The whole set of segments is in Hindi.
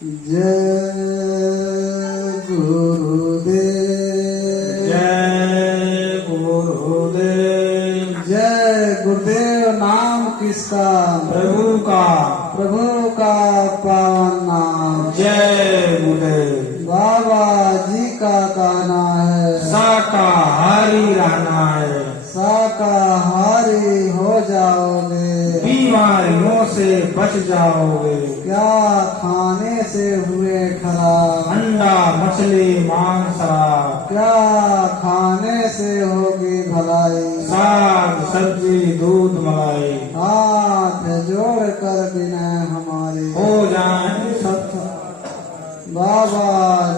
जय गुरुदेव। जय गुरुदेव। जय गुरुदेव नाम किसका? प्रभु का। प्रभु का पावन नाम। जय गुरुदेव। बाबा जी का कहना है शाकाहारी रहना है, शाकाहारी हो जाओगे, बीमारियों से बच जाओगे। क्या खाने से हुए खराब? अंडा मछली मांस शराब, क्या खाने से होगी भलाई? साग सब्जी दूध मलाई, हाथ जोड़ कर बिना हमारी हो जाए सब। बाबा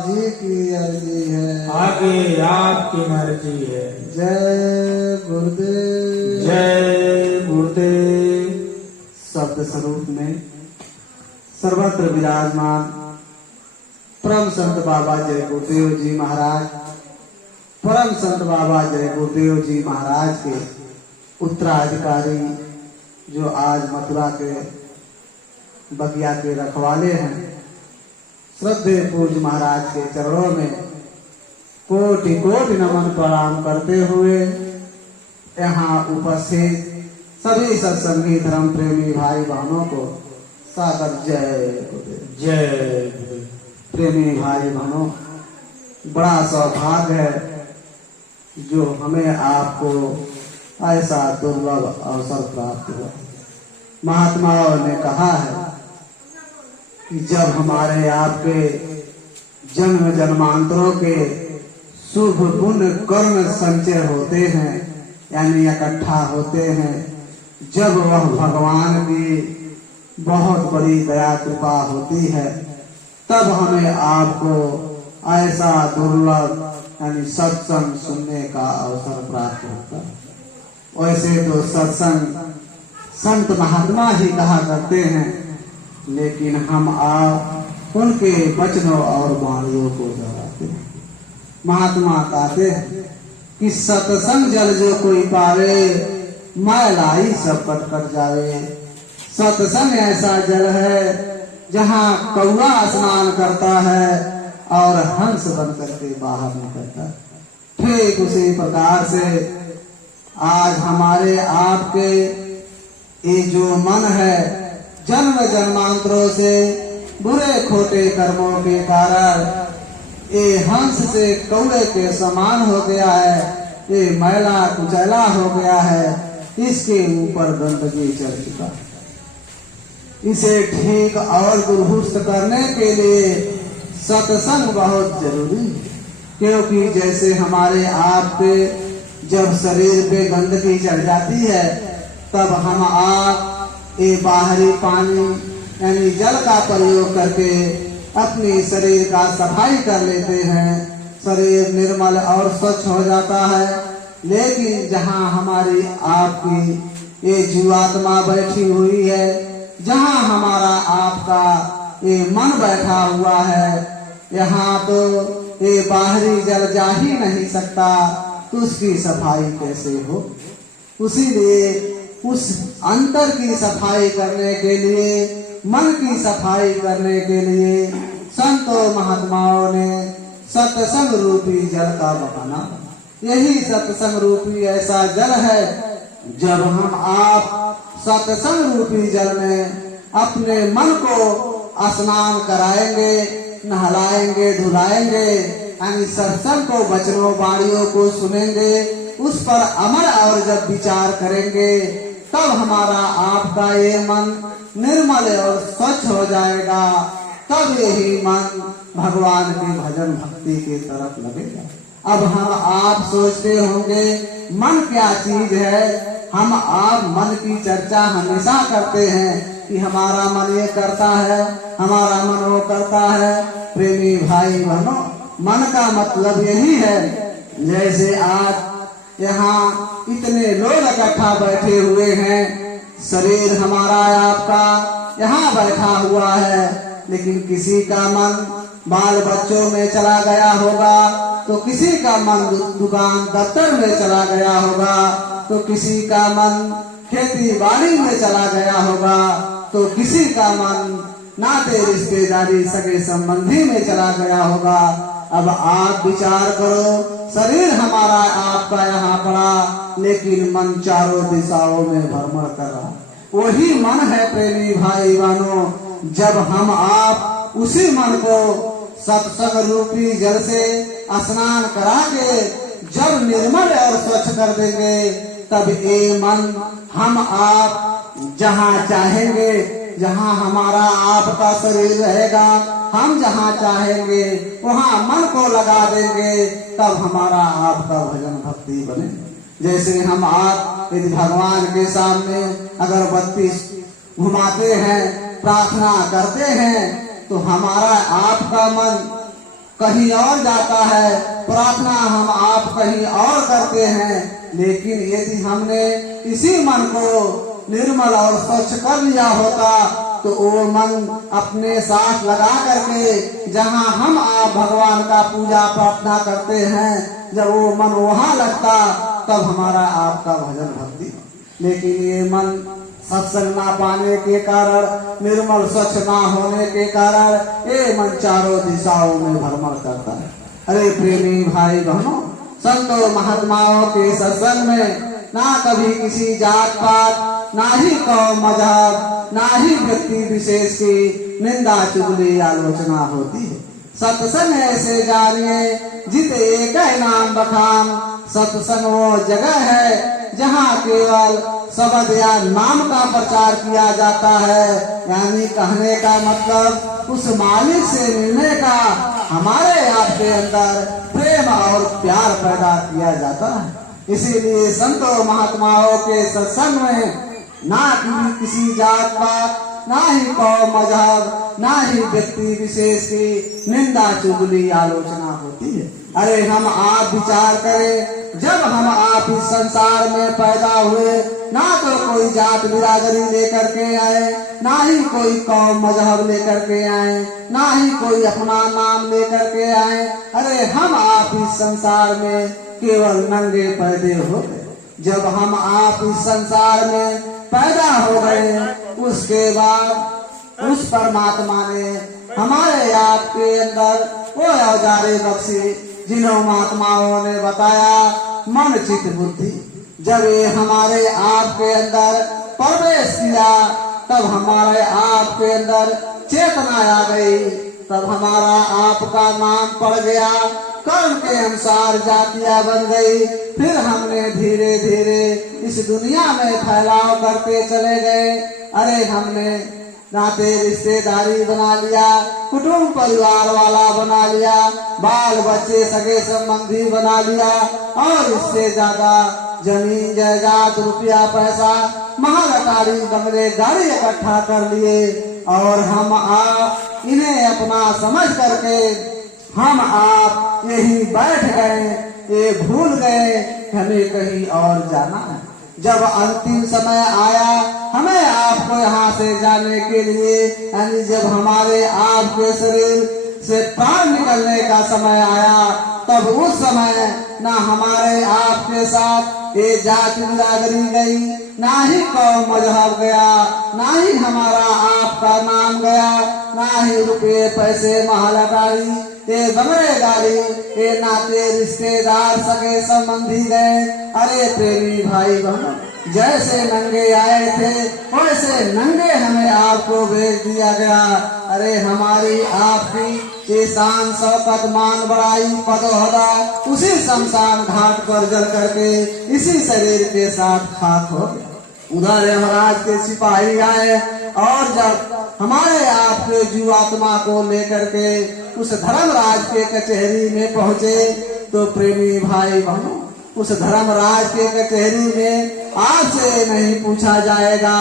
जी की अर्जी है, आगे आपकी मर्जी है। जय गुरुदेव। जय गुरुदेव। शब्द स्वरूप में सर्वत्र विराजमान परम संत बाबा जय गुरुदेव जी महाराज, परम संत बाबा जय गुरुदेव जी महाराज के उत्तराधिकारी जो आज मथुरा के बगिया के रखवाले हैं, श्रद्धे पूज्य महाराज के चरणों में कोटि कोटि नमन प्रणाम करते हुए यहाँ उपस्थित सभी सत्संगी धर्म प्रेमी भाई बहनों को सादर जय गुरुदेव। जय गुरुदेव। प्रेमी भाई बहनों, बड़ा सौभाग्य है जो हमें आपको ऐसा दुर्लभ अवसर प्राप्त हुआ। महात्माओं ने कहा है कि जब हमारे आपके जन्म जन्मांतरों के शुभ पुण्य कर्म संचय होते हैं, यानी इकट्ठा होते हैं, जब वह भगवान की बहुत बड़ी दया कृपा होती है, तब हमें आपको ऐसा दुर्लभ यानी सत्संग सुनने का अवसर प्राप्त होता है। वैसे तो सत्संग संत महात्मा ही कहा करते हैं, लेकिन हम आप उनके वचनों और वाणियों को दोहराते हैं। महात्मा कहते हैं कि सत्संग जल जो कोई पावे, मैलाई सब कट कट जावे। सत्संग ऐसा जल है जहाँ कौवा स्नान करता है और हंस बन करके बाहर निकलता है। ठीक उसी प्रकार से आज हमारे आपके ये जो मन है, जन्म जन्मांतरों से बुरे खोटे कर्मों के कारण ये हंस से कौवे के समान हो गया है, ये मैला कुचैला हो गया है, इसके ऊपर गंदगी चढ़ चुका है। इसे ठीक और दुरुस्त करने के लिए सत्संग बहुत जरूरी है, क्योंकि जैसे हमारे आपके जब शरीर पे गंदगी चढ़ जाती है, तब हम आप ये बाहरी पानी यानी जल का प्रयोग करके अपनी शरीर का सफाई कर लेते हैं, शरीर निर्मल और स्वच्छ हो जाता है। लेकिन जहाँ हमारी आपकी ये जीवात्मा बैठी हुई है, जहाँ हमारा आपका ये मन बैठा हुआ है, यहाँ तो ये बाहरी जल जा ही नहीं सकता, तो उसकी सफाई कैसे हो? उसीलिए उस अंतर की सफाई करने के लिए, मन की सफाई करने के लिए संतों महात्माओं ने सत्संग रूपी जल का बहाना। यही सत्संग रूपी ऐसा जल है, जब हम आप सत्संग रूपी जल में अपने मन को स्नान कराएंगे, नहलाएंगे, धुलाएंगे, यानी सत्संग को वचनों वाणियों को सुनेंगे, उस पर अमर और जब विचार करेंगे, तब हमारा आपका ये मन निर्मल और स्वच्छ हो जाएगा। तब यही मन भगवान के भजन भक्ति की तरफ लगेगा। अब हम आप सोचते होंगे मन क्या चीज है? हम आप मन की चर्चा हमेशा करते हैं कि हमारा मन ये करता है, हमारा मन वो करता है। प्रेमी भाई बहनों, मन का मतलब यही है, जैसे आज यहाँ इतने लोग इकट्ठा बैठे हुए हैं, शरीर हमारा आपका यहाँ बैठा हुआ है, लेकिन किसी का मन बाल बच्चों में चला गया होगा, तो किसी का मन दुकान दफ्तर में चला गया होगा, तो किसी का मन खेती बाड़ी में चला गया होगा, तो किसी का मन नाते रिश्तेदारी सगे संबंधी में चला गया होगा। अब आप विचार करो, शरीर हमारा आपका यहाँ पड़ा, लेकिन मन चारों दिशाओं में भ्रमण कर रहा। वही मन है प्रेमी भाई बहनों। जब हम आप उसी मन को सत्संग रूपी जल से स्नान करा के जब निर्मल और स्वच्छ कर देंगे, तब ये मन हम आप जहाँ चाहेंगे, जहाँ हमारा आपका शरीर रहेगा, हम जहाँ चाहेंगे वहाँ मन को लगा देंगे, तब हमारा आपका भजन भक्ति बने। जैसे हम आप यदि भगवान के सामने अगरबत्ती घुमाते हैं, प्रार्थना करते हैं, तो हमारा आपका मन कहीं और जाता है, प्रार्थना हम आप कहीं और करते हैं। लेकिन यदि हमने इसी मन को निर्मल और स्वच्छ कर लिया होता, तो वो मन अपने साथ लगा करके जहाँ हम आप भगवान का पूजा प्रार्थना करते हैं, जब वो मन वहाँ लगता, तब हमारा आपका भजन भक्ति। लेकिन ये मन सत्संग ना पाने के कारण, निर्मल स्वच्छ ना होने के कारण ये मन चारों दिशाओं में भ्रमण करता है। अरे प्रेमी भाई बहनों, संतों महात्माओं के सत्संग में ना कभी किसी जात पात, ना ही कौम मजहब, ना ही व्यक्ति विशेष की निंदा चुगली आलोचना होती है। सत्संग ऐसे जानिए जित एक नाम बखान। सत्संग वो जगह है जहाँ केवल शब्द या नाम का प्रचार किया जाता है, यानी कहने का मतलब उस मालिक से मिलने का हमारे आपके अंदर प्रेम और प्यार पैदा किया जाता है। इसीलिए संतों महात्माओं के सत्संग में ना किसी जात पात, ना ही कौम मजहब, ना ही व्यक्ति विशेष की निंदा चुगली आलोचना होती है। अरे हम आप विचार करें, जब हम आप इस संसार में पैदा हुए, ना तो कोई जात बिरादरी लेकर के आए, ना ही कोई कौम मजहब लेकर के आए, ना ही कोई अपना नाम लेकर के आए। अरे हम आप इस संसार में केवल नंगे पैदे हो गए। जब हम आप इस संसार में पैदा हो गए, उसके बाद उस परमात्मा ने हमारे आपके अंदर वो औजारे बख्शे, जिन्हों महात्माओं ने बताया मन चित्त बुद्धि। जब ये हमारे आपके अंदर प्रवेश किया, तब हमारे आपके अंदर चेतना आ गई, तब हमारा आपका नाम पड़ गया, कर्म के अनुसार जातियां बन गई। फिर हमने धीरे धीरे इस दुनिया में फैलाव करते चले गए। अरे हमने नाते रिश्तेदारी बना लिया, कुटुंब परिवार वाला बना लिया, बाल बच्चे सगे संबंधी बना लिया, और इससे ज्यादा जमीन जायदाद रुपया पैसा महल अटारी बंगले गाड़ी इकट्ठा कर लिए, और हम आप इन्हें अपना समझ करके हम आप यही बैठ गए, ये भूल गए हमें कहीं और जाना है। जब अंतिम समय आया हमें आपको यहाँ से जाने के लिए, यानी जब हमारे आपके शरीर से प्राण निकलने का समय आया, तब उस समय ना हमारे आपके साथ ये जाति बिरादरी गई, ना ही कौम मजहब गया, ना ही हमारा आपका नाम गया, ना ही रुपये पैसे महल अटारी, ये बंगले गाड़ी, ये नाते रिश्तेदार सगे संबंधी गए। अरे प्रेमी भाई बहनों, जैसे नंगे आए थे वैसे नंगे हमें आपको भेज दिया गया। अरे हमारी आपकी ये शान शौकत मान बड़ाई पद ओहदा उसी शमशान घाट पर जल करके इसी शरीर के साथ खाक हो गया। उधर यमराज के सिपाही आए, और जब हमारे आपके जीवात्मा को लेकर के उस धर्मराज के कचहरी में पहुँचे, तो प्रेमी भाई बहनों, उस धर्मराज के कचहरी में आपसे नहीं पूछा जाएगा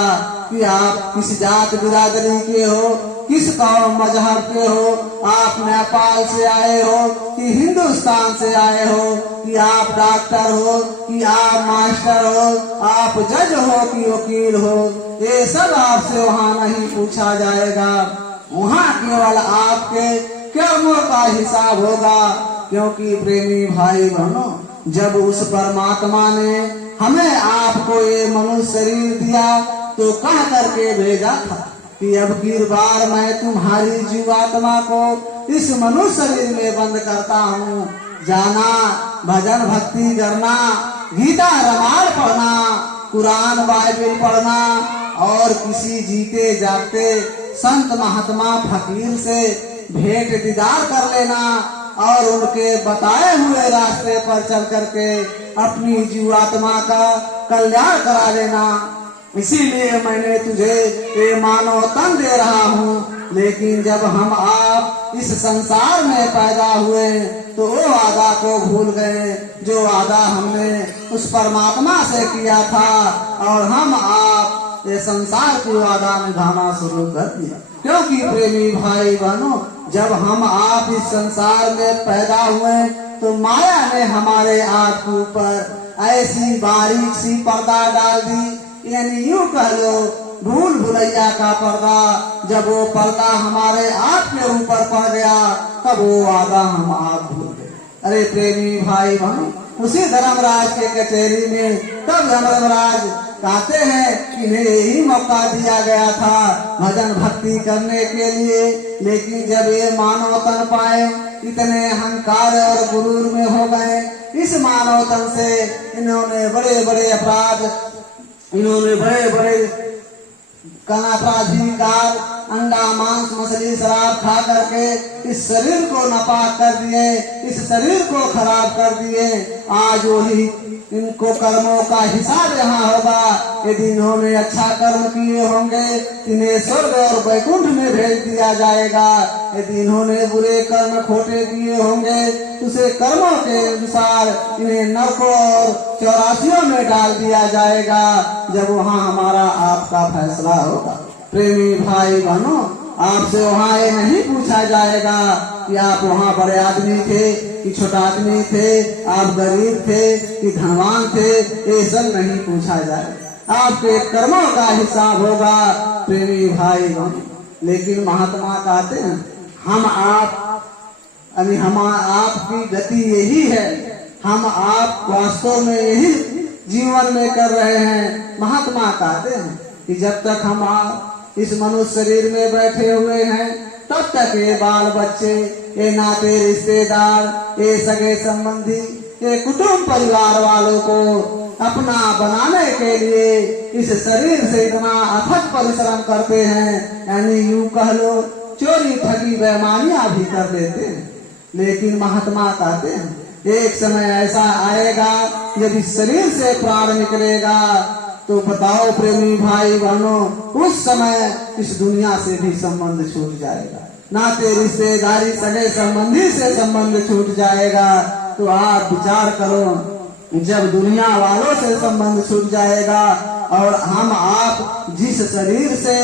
कि आप किस जात बिरादरी के हो, किस कौम मजहब के हो, आप नेपाल से आए हो कि हिंदुस्तान से आए हो, कि आप डॉक्टर हो कि आप मास्टर हो, आप जज हो कि वकील हो। ये सब आपसे वहाँ नहीं पूछा जाएगा। वहाँ केवल आपके कर्मों का हिसाब होगा। क्योंकि प्रेमी भाई बहनों, जब उस परमात्मा ने हमें आपको ये मनुष्य शरीर दिया, तो कह करके भेजा था कि अब की बार मैं तुम्हारी जीवात्मा को इस मनुष्य शरीर में बंद करता हूँ। जाना, भजन भक्ति करना, गीता रामायण पढ़ना, कुरान बाइबल पढ़ना और किसी जीते जागते संत महात्मा फकीर से भेंट दीदार कर लेना और उनके बताए हुए रास्ते पर चल करके अपनी जीवात्मा का कल्याण करा लेना। इसीलिए मैंने तुझे ये मानव तन दे रहा हूँ। लेकिन जब हम आप इस संसार में पैदा हुए तो वो वादा को भूल गए जो वादा हमने उस परमात्मा से किया था, और हम आप ये संसार की वादा निभाना शुरू कर दिया। क्योंकि प्रेमी भाई बहनों, जब हम आप इस संसार में पैदा हुए तो माया ने हमारे आप के ऊपर ऐसी बारीक सी पर्दा डाल दी, यानी यूं कह लो भूल भुलैया का पर्दा। जब वो पर्दा हमारे आप के ऊपर पड़ गया तब वो वादा हम आप भूल गए। अरे प्रेमी भाई बहनों, उसी धर्मराज के कचहरी में तब धर्मराज कहते हैं कि इन्हें यही मौका दिया गया था भजन भक्ति करने के लिए। लेकिन जब ये मानव तन पाए इतने अहंकार और गुरूर में हो गए। इस मानव तन से इन्होंने बड़े बड़े अपराध, इन्होंने बड़े बड़े अपराधिकार, अंडा मांस मछली शराब खा करके इस शरीर को नापाक कर दिए, इस शरीर को खराब कर दिए। आज वही इनको कर्मों का हिसाब यहाँ होगा। यदि इन्होंने अच्छा कर्म किए होंगे इन्हें स्वर्ग और वैकुंठ में भेज दिया जाएगा। यदि इन्होंने बुरे कर्म खोटे किए होंगे उसे कर्मों के अनुसार इन्हें नरकों और 84 में डाल दिया जाएगा, जब वहाँ हमारा आपका फैसला होगा। प्रेमी भाई बहनों, आपसे वहाँ ये नहीं पूछा जाएगा कि आप वहाँ बड़े आदमी थे कि छोटा आदमी थे, आप गरीब थे कि धनवान थे, ये सब नहीं पूछा जाएगा। आपके कर्मों का हिसाब होगा प्रेमी भाई बहनों। लेकिन महात्मा कहते हैं हम आप आपकी गति यही है, हम आप वास्तव में यही जीवन में कर रहे हैं। महात्मा कहते हैं कि जब तक हम आप इस मनुष्य शरीर में बैठे हुए हैं तब तक ये बाल बच्चे, ये नाते रिश्तेदार, ये सगे संबंधी, ये कुटुंब परिवार वालों को अपना बनाने के लिए इस शरीर से इतना अथक परिश्रम करते हैं, यानी यूं कह लो चोरी ठगी बेईमानियां भी कर देते हैं। लेकिन महात्मा कहते हैं एक समय ऐसा आएगा जब इस शरीर से प्राण निकलेगा तो बताओ प्रेमी भाई बहनों, उस समय इस दुनिया से भी संबंध छूट जाएगा, नाते रिश्तेदारी सगे संबंधी से संबंध छूट जाएगा। तो आप विचार करो, जब दुनिया वालों से संबंध छूट जाएगा और हम आप जिस शरीर से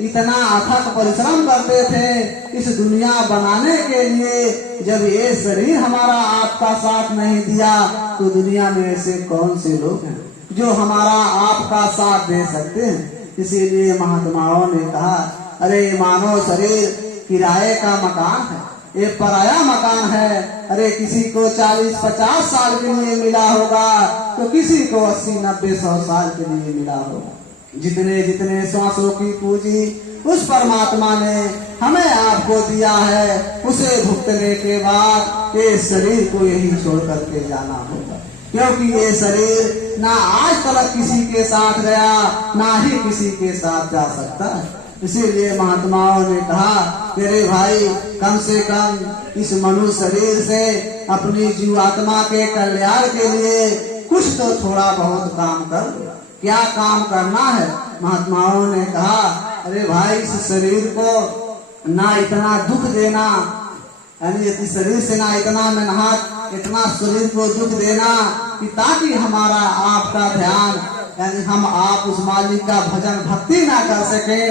इतना अथक परिश्रम करते थे इस दुनिया बनाने के लिए, जब ये शरीर हमारा आपका साथ नहीं दिया तो दुनिया में ऐसे कौन से लोग हैं जो हमारा आपका साथ दे सकते हैं। इसीलिए महात्माओं ने कहा अरे मानव शरीर किराए का मकान है, ये पराया मकान है। अरे किसी को 40-50 साल के लिए मिला होगा तो किसी को 80-90-100 साल के लिए मिला होगा। जितने जितने श्वासों की पूंजी उस परमात्मा ने हमें आपको दिया है, उसे भुगतने के बाद ये शरीर को यही छोड़ करके जाना होगा। क्योंकि ये शरीर ना आज तक किसी के साथ गया ना ही किसी के साथ जा सकता है। इसीलिए महात्माओं ने कहा तेरे भाई कम से कम इस मनुष्य शरीर से अपनी जीवात्मा के कल्याण के लिए कुछ तो थोड़ा बहुत काम कर। क्या काम करना है? महात्माओं ने कहा अरे भाई इस शरीर को ना इतना दुख देना, यानी इस शरीर से ना इतना मेहनत, इतना शरीर को दुख देना कि ताकि हमारा आपका ध्यान, यानी हम आप उस मालिक का भजन भक्ति ना कर सके,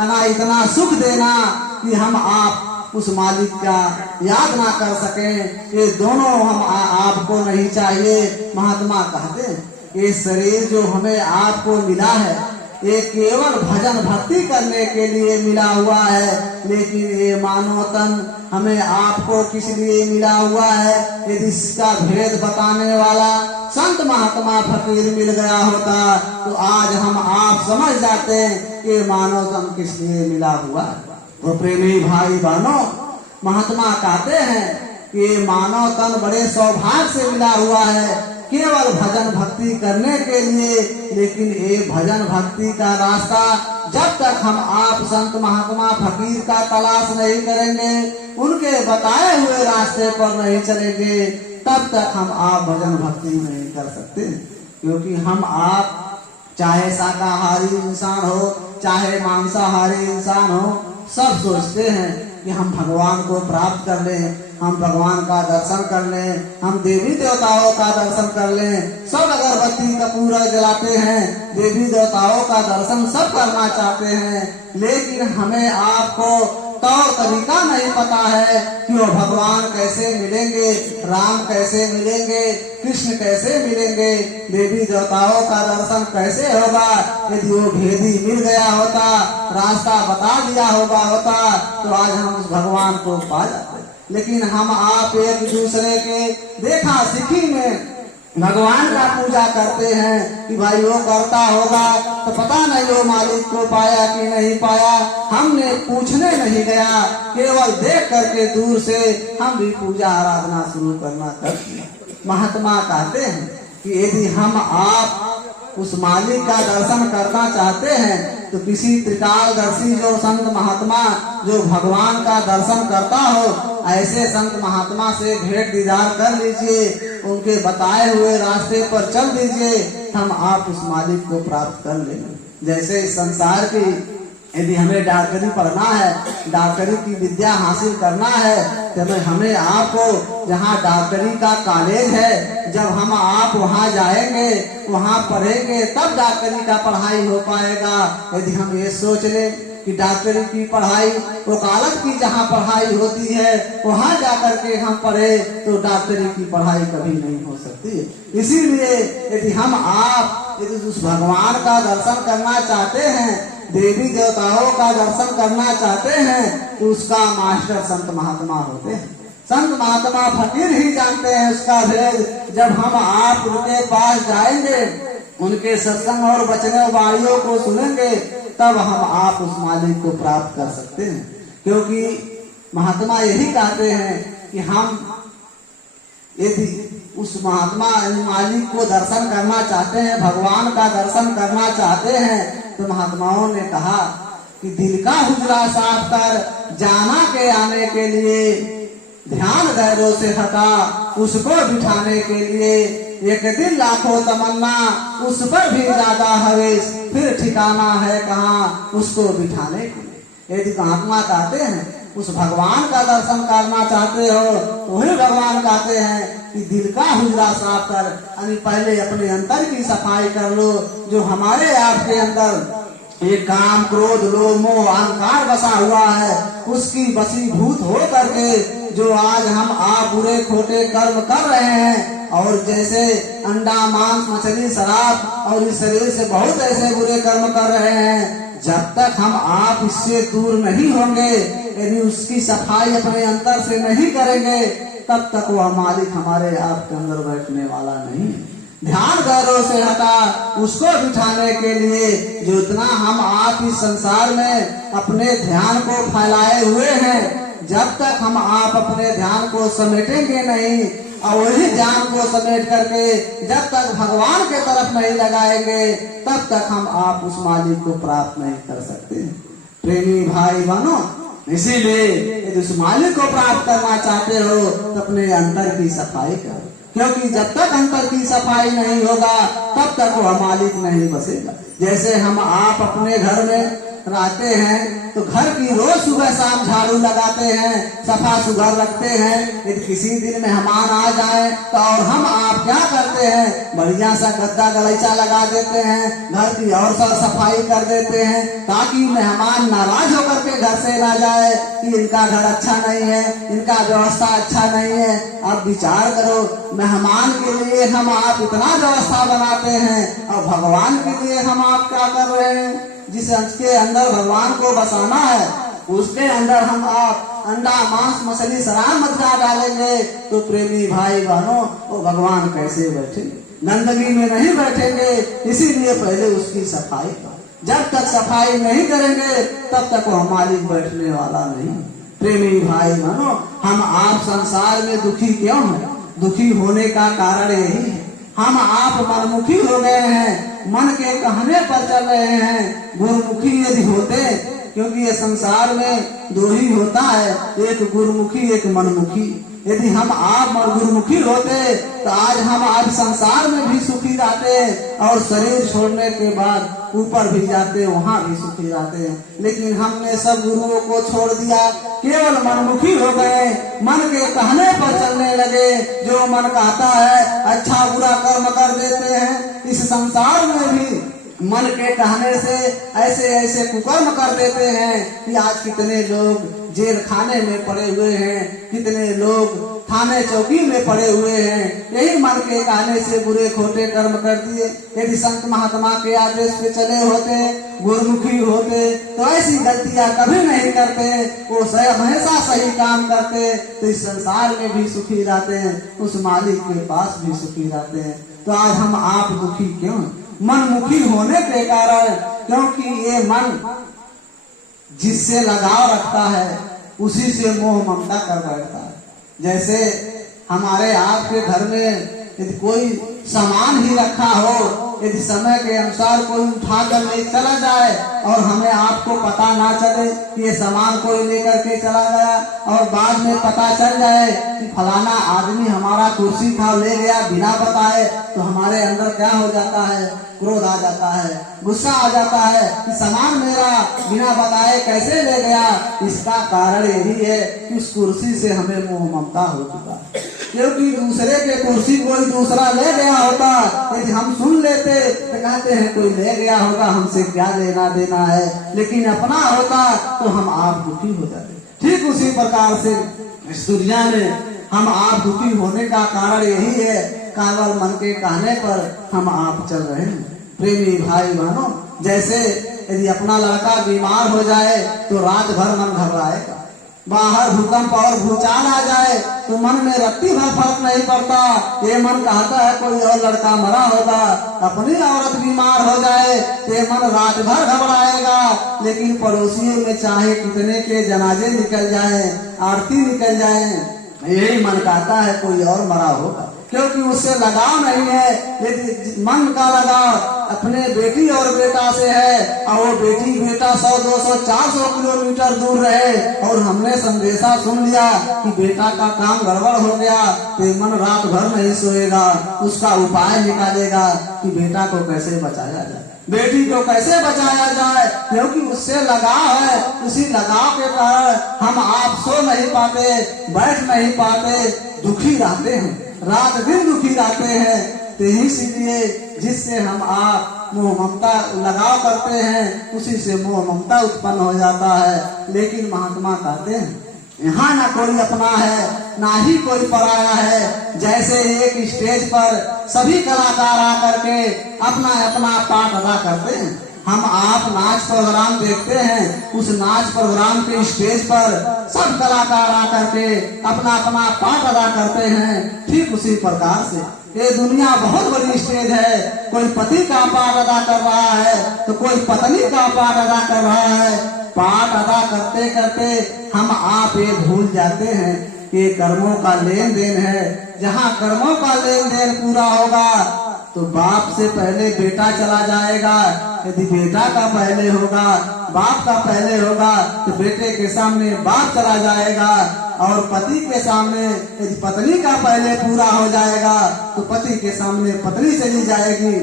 ना इतना सुख देना कि हम आप उस मालिक का याद ना कर सके। ये दोनों हम आपको नहीं चाहिए। महात्मा कहते हैं ये शरीर जो हमें आपको मिला है ये केवल भजन भक्ति करने के लिए मिला हुआ है, लेकिन ये मानव तन हमें आपको किस लिए मिला हुआ है? यदि इसका भेद बताने वाला संत महात्मा फकीर मिल गया होता तो आज हम आप समझ जाते कि मानव तन किस लिए मिला हुआ है। तो प्रेमी भाई बहनों, महात्मा कहते हैं कि मानव तन बड़े सौभाग्य से मिला हुआ है केवल भजन भक्ति करने के लिए। लेकिन ये भजन भक्ति का रास्ता जब तक हम आप संत महात्मा फकीर का तलाश नहीं करेंगे, उनके बताए हुए रास्ते पर नहीं चलेंगे, तब तक हम आप भजन भक्ति नहीं कर सकते। क्योंकि हम आप चाहे शाकाहारी इंसान हो चाहे मांसाहारी इंसान हो, सब सोचते हैं कि हम भगवान को प्राप्त कर लें, हम भगवान का दर्शन कर लें, हम देवी देवताओं का दर्शन कर लें। सब अगरबत्ती कपूर जलाते हैं, देवी देवताओं का दर्शन सब करना चाहते हैं, लेकिन हमें आपको तौर तरीका नहीं पता है कि वो भगवान कैसे मिलेंगे, राम कैसे मिलेंगे, कृष्ण कैसे मिलेंगे, देवी देवताओं का दर्शन कैसे होगा। यदि वो भेदी मिल गया होता, रास्ता बता दिया होता तो आज हम उस भगवान को पा जाते। लेकिन हम आप एक दूसरे के देखा सीखी में भगवान का पूजा करते हैं कि भाई वो करता होगा तो पता नहीं वो मालिक को पाया कि नहीं पाया, हमने पूछने नहीं गया, केवल देख करके दूर से हम भी पूजा आराधना शुरू करना कर दिया। महात्मा कहते हैं कि यदि हम आप उस मालिक का दर्शन करना चाहते हैं तो किसी त्रिकालदर्शी जो संत महात्मा जो भगवान का दर्शन करता हो, ऐसे संत महात्मा से भेंट दीदार कर लीजिए, उनके बताए हुए रास्ते पर चल दीजिए, हम आप उस मालिक को प्राप्त कर लेंगे। जैसे इस संसार की यदि हमें डॉक्टरी पढ़ना है, डॉक्टरी की विद्या हासिल करना है, तो हमें आपको जहाँ डॉक्टरी का कॉलेज है, जब हम आप वहाँ जाएंगे, वहाँ पढ़ेंगे, तब डॉक्टरी का पढ़ाई हो पाएगा। यदि हम ये सोच ले कि डॉक्टरी की पढ़ाई वकालत की जहाँ पढ़ाई होती है वहाँ जाकर के हम पढ़े तो डॉक्टरी की पढ़ाई कभी नहीं हो सकती। इसीलिए यदि हम आप यदि उस भगवान का दर्शन करना चाहते हैं, देवी देवताओं का दर्शन करना चाहते हैं, तो उसका मास्टर संत महात्मा होते हैं। संत महात्मा फकीर ही जानते हैं उसका भेद। जब हम आप उनके पास जाएंगे, उनके सत्संग और वचनों वाणियों को सुनेंगे, तब हम आप उस मालिक को प्राप्त कर सकते हैं। क्योंकि महात्मा यही कहते हैं कि हम यदि उस महात्मा मालिक को दर्शन करना चाहते हैं, भगवान का दर्शन करना चाहते हैं, तो महात्माओं ने कहा कि दिल का हुजरा साफ कर जाना के आने के लिए, ध्यान गैरों से हटा उसको बिठाने के लिए, एक दिन लाखों तमन्ना उस पर भी ज्यादा हवेश, फिर ठिकाना है कहाँ उसको बिठाने के लिए। यदि महात्मा कहते हैं उस भगवान का दर्शन करना चाहते हो तो वही भगवान कहते हैं कि दिल का हुजरा साफ कर, यानी पहले अपने अंतर की सफाई कर लो। जो हमारे आपके अंदर ये काम क्रोध लोभ मोह अहंकार बसा हुआ है, उसकी बसीभूत हो करके जो आज हम आप बुरे खोटे कर्म कर रहे हैं, और जैसे अंडा मांस मछली शराब और इस शरीर से बहुत ऐसे बुरे कर्म कर रहे हैं, जब तक हम आप इससे दूर नहीं होंगे, यदि उसकी सफाई अपने अंतर से नहीं करेंगे, तब तक वह मालिक हमारे आपके अंदर बैठने वाला नहीं। ध्यान गौरव से हटा उसको बिठाने के लिए, जो इतना हम आप इस संसार में अपने ध्यान को फैलाए हुए हैं, जब तक हम आप अपने ध्यान को समेटेंगे नहीं, और वही ध्यान को समेट करके जब तक भगवान के तरफ नहीं लगाएंगे, तब तक हम आप उस मालिक को प्राप्त नहीं कर सकते। प्रेमी भाई बहनों, इसीलिए यदि उस मालिक को प्राप्त करना चाहते हो तो अपने अंतर की सफाई करो, क्योंकि जब तक अंतर की सफाई नहीं होगा तब तक वह मालिक नहीं बसेगा। जैसे हम आप अपने घर में रहते हैं तो घर की रोज सुबह शाम झाड़ू लगाते हैं, सफा सुघर रखते हैं। यदि किसी दिन मेहमान आ जाए तो और हम आप क्या करते हैं, बढ़िया सा गद्दा गलीचा लगा देते हैं, घर की और सब सफाई कर देते हैं ताकि मेहमान नाराज होकर के घर से ना जाए कि इनका घर अच्छा नहीं है, इनका व्यवस्था अच्छा नहीं है। अब विचार करो, मेहमान के लिए हम आप इतना व्यवस्था बनाते हैं और भगवान के लिए हम आप क्या कर रहे हैं। जिसके अंदर भगवान को बसाना है उसके अंदर हम आप अंडा मांस मछली शराब मदिरा डालेंगे तो प्रेमी भाई बहनों वो भगवान कैसे बैठेंगे, गंदगी में नहीं बैठेंगे। इसीलिए पहले उसकी सफाई, जब तक सफाई नहीं करेंगे तब तक वो मालिक बैठने वाला नहीं। प्रेमी भाई बहनों, हम आप संसार में दुखी क्यों हैं? दुखी होने का कारण यही है, हम आप मनमुखी हो गए हैं, मन के कहने पर चल रहे हैं। गुरुमुखी यदि होते, क्योंकि ये संसार में दो ही होता है, एक गुरुमुखी एक मनमुखी। यदि हम आप गुरुमुखी होते तो आज हम आज संसार में भी सुखी रहते और शरीर छोड़ने के बाद ऊपर भी जाते, वहाँ भी सुखी रहते हैं। लेकिन हमने सब गुरुओं को छोड़ दिया, केवल मनमुखी हो गए, मन के कहने पर चलने लगे। जो मन कहता है अच्छा बुरा कर्म कर देते हैं। इस संसार में भी मन के कहने से ऐसे ऐसे कुकर्म कर देते हैं कि आज कितने लोग जेल खाने में पड़े हुए हैं, कितने लोग थाने चौकी में पड़े हुए हैं, यही मन के कहने से बुरे खोटे कर्म कर दिए। यदि संत महात्मा के आदेश पे चले होते, गुरुमुखी होते तो ऐसी गलतियां कभी नहीं करते, वो हमेशा सही काम करते तो इस संसार में भी सुखी रहते हैं, उस मालिक के पास भी सुखी रहते हैं। तो आज हम आप दुखी क्यों? मनमुखी होने के कारण, क्योंकि ये मन जिससे लगाव रखता है उसी से मोह ममता कर बैठता है। जैसे हमारे आपके घर में यदि कोई सामान ही रखा हो, यदि समय के अनुसार कोई उठा कर ले चला जाए और हमें आपको पता ना चले कि ये सामान कोई लेकर के चला गया और बाद में पता चल जाए कि फलाना आदमी हमारा कुर्सी था ले गया बिना बताए, तो हमारे अंदर क्या हो जाता है? क्रोध आ जाता है, गुस्सा आ जाता है कि सामान मेरा बिना बताए कैसे ले गया। इसका कारण यही है कि उस कुर्सी से हमें मोह ममता हो चुका है। क्योंकि दूसरे के कुर्सी कोई दूसरा ले गया होता, यदि हम सुन लेते तो कहते हैं कोई ले गया होगा, हमसे क्या लेना देना है, लेकिन अपना होता तो हम आप दुखी हो जाते। ठीक उसी प्रकार से इस दुनिया में हम आप दुखी होने का कारण यही है, केवल मन के कहने पर हम आप चल रहे हैं। प्रेमी भाई बहनों, जैसे यदि अपना लड़का बीमार हो जाए तो रात भर मन घबराएगा, बाहर भूकंप और भूचाल आ जाए तो मन में रत्ती भर फर्क नहीं पड़ता। ये मन कहता है कोई और लड़का मरा होगा, अपनी औरत बीमार हो जाए तो ये मन रात भर घबराएगा। लेकिन पड़ोसियों में चाहे कितने के जनाजे निकल जाए, आरती निकल जाए, यही मन कहता है कोई और मरा होगा, क्योंकि उससे लगाव नहीं है। यदि मन का लगाव अपने बेटी और बेटा से है और वो बेटी बेटा 100, 200, 400 किलोमीटर दूर रहे और हमने संदेशा सुन लिया कि बेटा का काम गड़बड़ हो गया, तो मन रात भर नहीं सोएगा, उसका उपाय निकालेगा कि बेटा को कैसे बचाया जाए, बेटी को कैसे बचाया जाए, क्योंकि उससे लगाव है। उसी लगाव के कारण हम आप सो नहीं पाते, बैठ नहीं पाते, दुखी रहते हैं, रात दिन दुखी रहते हैं। तो इसीलिए जिससे हम आप मोह ममता लगाव करते हैं उसी से मोह ममता उत्पन्न हो जाता है। लेकिन महात्मा कहते हैं यहाँ ना कोई अपना है ना ही कोई पराया है। जैसे एक स्टेज पर सभी कलाकार आकर के अपना अपना पाठ अदा करते हैं, हम आप नाच प्रोग्राम देखते हैं, उस नाच प्रोग्राम के स्टेज पर सब कलाकार आकर के अपना अपना पाठ अदा करते हैं। ठीक उसी प्रकार से ये दुनिया बहुत बड़ी स्टेज है, कोई पति का पाठ अदा कर रहा है तो कोई पत्नी का पाठ अदा कर रहा है। पाठ अदा करते करते हम आप ये भूल जाते हैं कि कर्मों का लेन देन है। जहाँ कर्मों का लेन देन पूरा होगा तो बाप से पहले बेटा चला जाएगा, यदि बेटा का पहले होगा, बाप का पहले होगा तो बेटे के सामने बाप चला जाएगा, और पति के सामने यदि पत्नी का पहले पूरा हो जाएगा तो पति के सामने पत्नी चली जाएगी।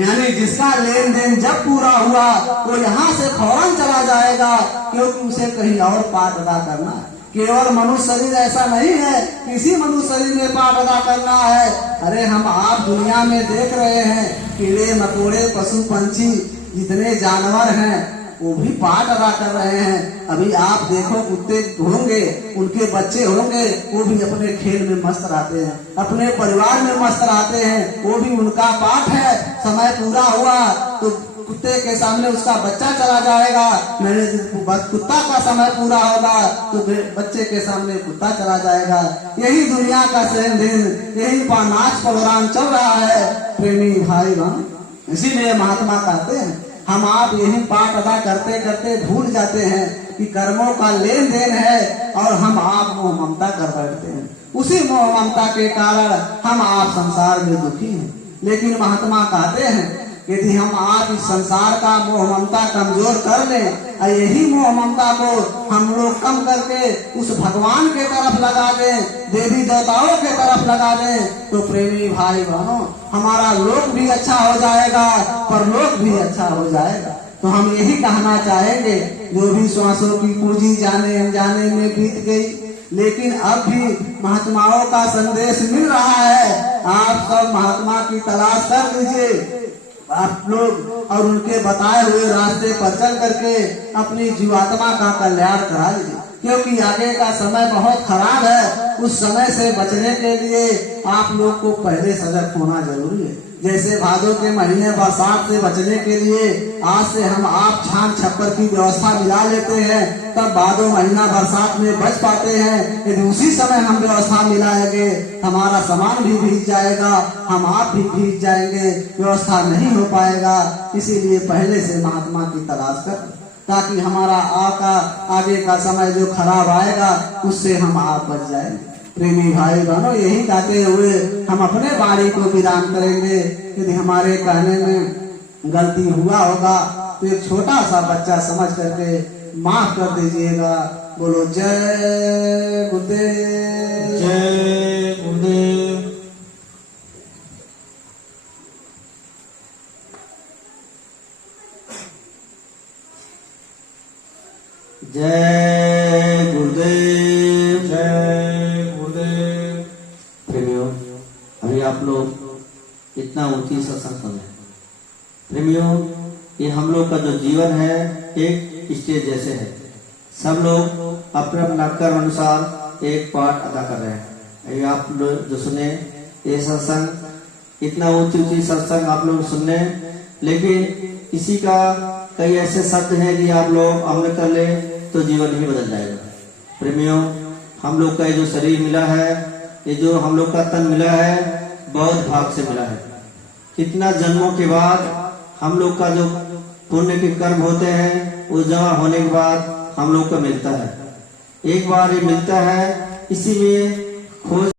यानी जिसका लेन देन जब पूरा हुआ वो यहाँ से फौरन चला जाएगा, क्योंकि उसे कहीं और पाठ अदा करना है। केवल मनुष्य शरीर ऐसा नहीं है, किसी मनुष्य शरीर में पाठ अदा करना है। अरे हम आप दुनिया में देख रहे हैं, कीड़े मकोड़े पशु पंछी जितने जानवर हैं वो भी पाठ अदा कर रहे हैं। अभी आप देखो कुत्ते होंगे, उनके बच्चे होंगे, वो भी अपने खेल में मस्त रहते हैं, अपने परिवार में मस्त रहते हैं, वो भी उनका पाठ है। समय पूरा हुआ तो कुत्ते के सामने उसका बच्चा चला जाएगा, मेरे कुत्ता का समय पूरा होगा तो बच्चे के सामने कुत्ता चला जाएगा। यही दुनिया का लेन देन, यही नाच प्रोग्राम चल रहा है प्रेमी भाई बहन। इसीलिए महात्मा कहते हैं हम आप यही पाठ अदा करते करते भूल जाते हैं कि कर्मों का लेन देन है, और हम आप मोह ममता कर बैठते हैं। उसी मोह ममता के कारण हम आप संसार में दुखी हैं। लेकिन महात्मा कहते हैं यदि हम आप इस संसार का मोह ममता कमजोर कर लें और यही मोह ममता को हम लोग कम करके उस भगवान के तरफ लगा दें, देवी देवताओं के तरफ लगा दें, तो प्रेमी भाई बहनों हमारा लोक भी अच्छा हो जाएगा, परलोक भी अच्छा हो जाएगा। तो हम यही कहना चाहेंगे, जो भी श्वासों की पूंजी जाने अनजाने में बीत गई, लेकिन अब भी महात्माओं का संदेश मिल रहा है। आप सब महात्मा की तलाश कर लीजिए आप लोग, और उनके बताए हुए रास्ते पर चल करके अपनी जीवात्मा का कल्याण करा लीजिए, क्योंकि आगे का समय बहुत खराब है। उस समय से बचने के लिए आप लोग को पहले सजग होना जरूरी है। जैसे भादों के महीने बरसात से बचने के लिए आज से हम आप छान छप्पर की व्यवस्था मिला लेते हैं, तब भादों महीना बरसात में बच पाते हैं। यदि उसी समय हम व्यवस्था मिलाएंगे हमारा सामान भी भीग जाएगा, हम आप भी भीग जाएंगे, व्यवस्था नहीं हो पाएगा। इसीलिए पहले से महात्मा की तलाश कर, ताकि हमारा आगे का समय जो खराब आएगा उससे हम आप बच जाएंगे। प्रेमी भाई बहनों, यही कहते हुए हम अपने वाणी को विराम करेंगे। यदि हमारे कहने में गलती हुआ होगा तो एक छोटा सा बच्चा समझ करके माफ कर दीजिएगा। बोलो जय गुरुदेव। जय गुरुदेव। जय गुरुदेव। जय गुरुदेव। प्रेमियों, अभी आप लोग इतना ऊंची सत्संग सुने। प्रेमियों, ये हम लोग का जो जीवन है एक स्टेज जैसे है। सब लोग अपने अपना कर्म अनुसार एक पाठ अदा कर रहे हैं। अभी आप लोग जो सुने ये सत्संग, इतना ऊंची सत्संग आप लोग सुनने, लेकिन किसी का कई ऐसे शब्द हैं कि आप लोग अमल कर ले तो जीवन ही बदल जाएगा। प्रेमियों, हम लोग का ये जो शरीर मिला है, ये जो हम लोग का तन मिला है, बहुत भाग से मिला है। कितना जन्मों के बाद हम लोग का जो पुण्य के कर्म होते हैं वो जमा होने के बाद हम लोग को मिलता है। एक बार ये मिलता है, इसी में खोज